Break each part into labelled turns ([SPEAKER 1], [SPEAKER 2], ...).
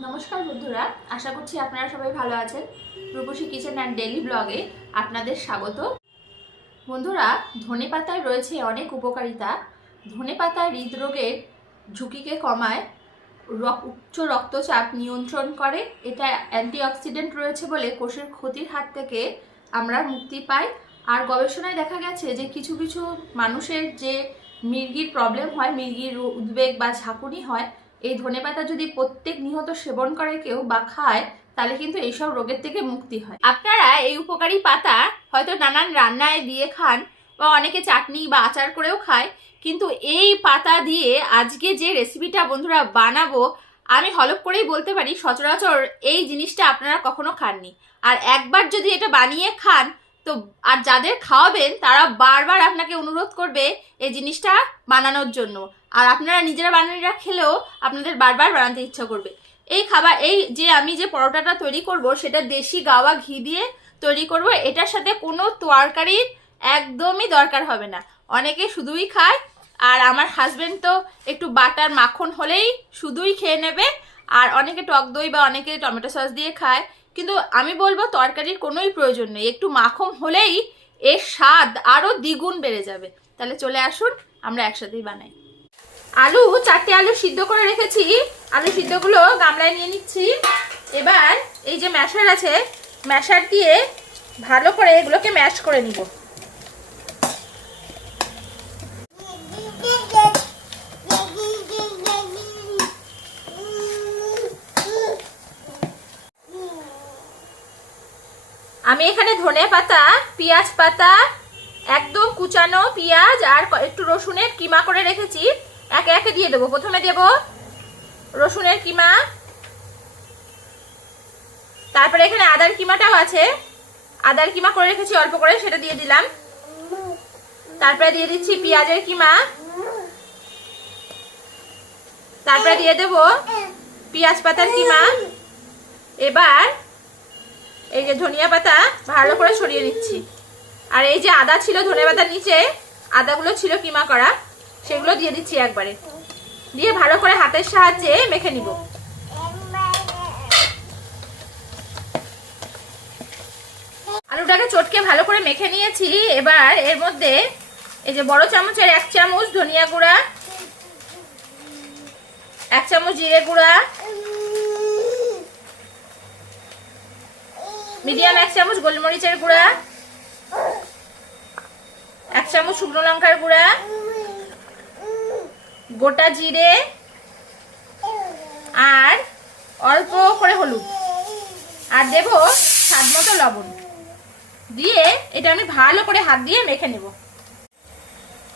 [SPEAKER 1] নমস্কার বন্ধুরা, আশা করছি আপনারা সবাই ভালো আছেন। রূপসী কিচেন অ্যান্ড ডেলি ব্লগে আপনাদের স্বাগত। বন্ধুরা, ধনে পাতায় রয়েছে অনেক উপকারিতা। ধনে পাতা হৃদরোগের ঝুঁকিকে কমায় উচ্চ রক্তচাপ নিয়ন্ত্রণ করে। এটা অ্যান্টিঅক্সিডেন্ট রয়েছে বলে কোষের ক্ষতির হাত থেকে আমরা মুক্তি পাই। আর গবেষণায় দেখা গেছে যে কিছু কিছু মানুষের যে মির্গির প্রবলেম হয়, মির্গির উদ্বেগ বা ঝাঁকুনি হয় এই ধনেপাতা যদি প্রত্যেক নিহত সেবন করে কেউ বা খায়, তাহলে কিন্তু এইসব রোগের থেকে মুক্তি হয়। আপনারা এই উপকারী পাতা হয়তো নানান রান্নায় দিয়ে খান বা অনেকে চাটনি বা আচার করেও খায়, কিন্তু এই পাতা দিয়ে আজকে যে রেসিপিটা বন্ধুরা বানাবো, আমি হলপ করেই বলতে পারি, সচরাচর এই জিনিসটা আপনারা কখনো খাননি। আর একবার যদি এটা বানিয়ে খান তো, আর যাদের খাওয়াবেন, তারা বারবার আপনাকে অনুরোধ করবে এই জিনিসটা বানানোর জন্য। আর আপনারা নিজেরা বানানিরা খেলেও আপনাদের বারবার বানাতে ইচ্ছা করবে। এই খাবার, এই যে আমি যে পরোটাটা তৈরি করব, সেটা দেশি গাওয়া ঘি দিয়ে তৈরি করব, এটার সাথে কোনো তরকারির একদমই দরকার হবে না। অনেকে শুধুই খায়, আর আমার হাজব্যান্ড তো একটু বাটার মাখন হলেই শুধুই খেয়ে নেবে, আর অনেকে টক দই বা অনেকে টমেটো সস দিয়ে খায়। কিন্তু আমি বলব তরকারির কোনোই প্রয়োজন নেই। একটু মাখন হলেই এর স্বাদ আরও দ্বিগুণ বেড়ে যাবে। তাহলে চলে আসুন, আমরা একসাথেই বানাই। আলু চারটে আলু সিদ্ধ করে রেখেছি। আলু সিদ্ধগুলো গামলায় নিয়ে নিচ্ছি। এবার এই যে ম্যাশার আছে, ম্যাশার দিয়ে ভালো করে এগুলোকে ম্যাশ করে নিব। আমি এখানে ধনে পাতা, পেঁয়াজ পাতা, একদম কুচানো পেঁয়াজ আর একটু রসুনের কিমা করে রেখেছি। একে একে দিয়ে দেবো। প্রথমে দেব রসুনের কিমা। তারপরে এখানে আদার কিমাটাও আছে। আদার কিমা করে রেখেছি, অল্প করে সেটা দিয়ে দিলাম। তারপরে দিয়ে দিচ্ছি পেঁয়াজের কিমা। তারপরে দিয়ে দেব পেঁয়াজ পাতার কিমা। এবার এই যে ধনিয়া পাতা ভালো করে ছড়িয়ে নিচ্ছি আর এই যে আদা ছিল ধনে পাতার নিচে, আদাগুলো ছিল কিমা করা, সেগুলো দিয়ে দিচ্ছি একবারে। দিয়ে ভালো করে হাতের সাহায্যে মেখে নিব। আলুটাকে চটকে ভালো করে মেখে নিয়েছি। এবার এর মধ্যে এই যে বড় চামচের এক চামচ ধনিয়া গুঁড়া, এক চামচ জিরে গুঁড়া মিডিয়াম এক চামচ গোলমরিচের গুঁড়া, এক চামচ শুকনো লঙ্কার গুঁড়া, গোটা জিরে, আর অল্প করে হলুদ। আর দেব স্বাদ মতো লবণ। দিয়ে এটা আমি ভালো করে হাত দিয়ে মেখে নেব।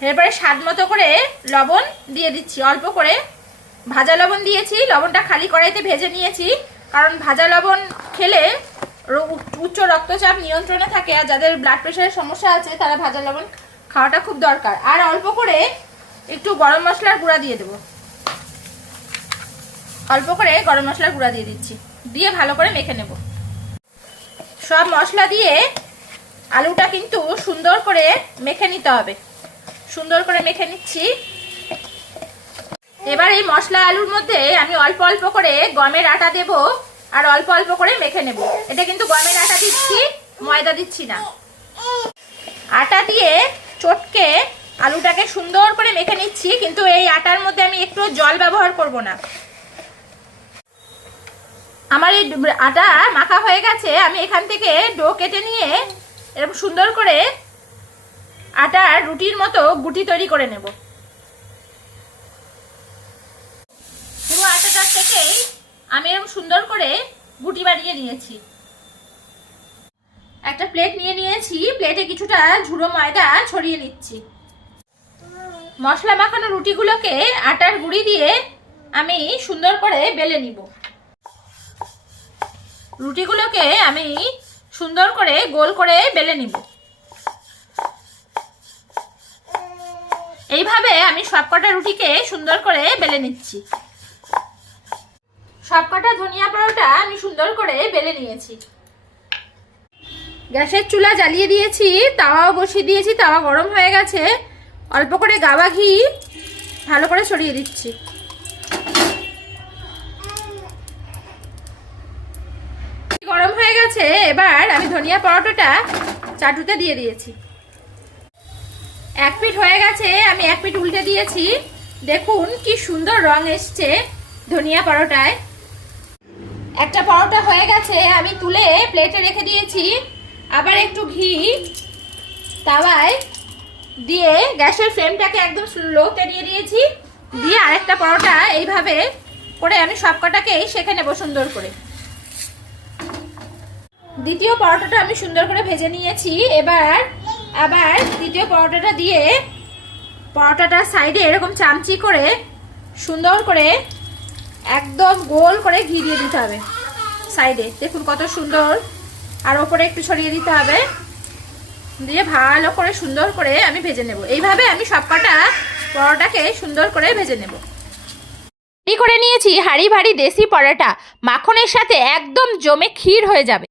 [SPEAKER 1] এরপরে স্বাদ মতো করে লবণ দিয়ে দিচ্ছি। অল্প করে ভাজা লবণ দিয়েছি। লবণটা খালি কড়াইতে ভেজে নিয়েছি। কারণ ভাজা লবণ খেলে উচ্চ রক্তচাপ নিয়ন্ত্রণে থাকে আর যাদের ব্লাড প্রেশারের সমস্যা আছে, তারা ভাজা লবণ খাওয়াটা খুব দরকার। আর অল্প করে একটু গরম মশলার গুঁড়া দিয়ে দেবো। অল্প করে গরম মশলার গুঁড়া দিয়ে দিচ্ছি। দিয়ে ভালো করে মেখে নেব। সব মশলা দিয়ে আলুটা কিন্তু সুন্দর করে মেখে নিতে হবে। সুন্দর করে মেখে নিচ্ছি। এবার এই মশলা আলুর মধ্যে আমি অল্প অল্প করে গমের আটা দেব। আর অল্প অল্প করে মেখে নেব। এটা কিন্তু গমের আটা দিচ্ছি, ময়দা দিচ্ছি না। আটা দিয়ে চটকে আলুটাকে সুন্দর করে মেখে নিচ্ছি, কিন্তু এই আটার মধ্যে আমি একটু জল ব্যবহার করব না। আমার এই আটা মাখা হয়ে গেছে, আমি এখান থেকে ডো কেটে নিয়ে এরকম সুন্দর করে আটার রুটির মতো গুটি তৈরি করে নেব। আমি এরকম সুন্দর করে গুটি বানিয়ে নিয়েছি। একটা প্লেট নিয়ে নিয়েছি প্লেটে কিছুটা ঝুড়ো ময়দা ছড়িয়ে নিচ্ছি। মশলা মাখানো রুটিগুলোকে আটার গুঁড়ি দিয়ে আমি সুন্দর করে বেলে নিব। রুটিগুলোকে আমি সুন্দর করে গোল করে বেলে নিব। এইভাবে আমি সবকটা রুটিকে সুন্দর করে বেলে নিচ্ছি। সবকটা ধনিয়া পরোটা আমি সুন্দর করে বেলে নিয়েছি। গ্যাসের চুলা জ্বালিয়ে দিয়েছি, তাওয়াও বসিয়ে দিয়েছি, তাওয়া গরম হয়ে গেছে। অল্প করে গাওয়া ঘি ভালো করে ছড়িয়ে দিচ্ছি। গরম হয়ে গেছে, এবার আমি ধনিয়া পরোটাটা চাটুতে দিয়ে দিয়েছি। এক পিঠ হয়ে গেছে, আমি এক পিঠ উল্টে দিয়েছি। দেখুন কি সুন্দর রং এসছে ধনিয়া পরোটায় একটা পরোটা হয়ে গেছে, আমি তুলে প্লেটে রেখে দিয়েছি। আবার একটু ঘি, তাওয়ায় দিয়ে গ্যাসের ফ্লেমটাকে একদম লোতে দিয়ে দিয়েছি। দিয়ে আরেকটা পরোটা এইভাবে করে আমি সব কটাকেই নেব সুন্দর করে। দ্বিতীয় পরোটাটা আমি সুন্দর করে ভেজে নিয়েছি। এবার আবার দ্বিতীয় পরোটাটা দিয়ে পরোটাটার সাইডে এরকম চামচি করে সুন্দর করে একদম গোল করে ঘি দিয়ে দিতে হবে সাইডে। দেখুন কত সুন্দর। আর ওপরে একটু ছড়িয়ে দিতে হবে। দিয়ে ভালো করে সুন্দর করে আমি ভেজে নেব। এইভাবে আমি সব কটা পরোটাকে সুন্দর করে ভেজে নেব। করে নিয়েছি হাঁড়ি ভাড়ি দেশি পরোটা। মাখনের সাথে একদম জমে ক্ষীর হয়ে যাবে।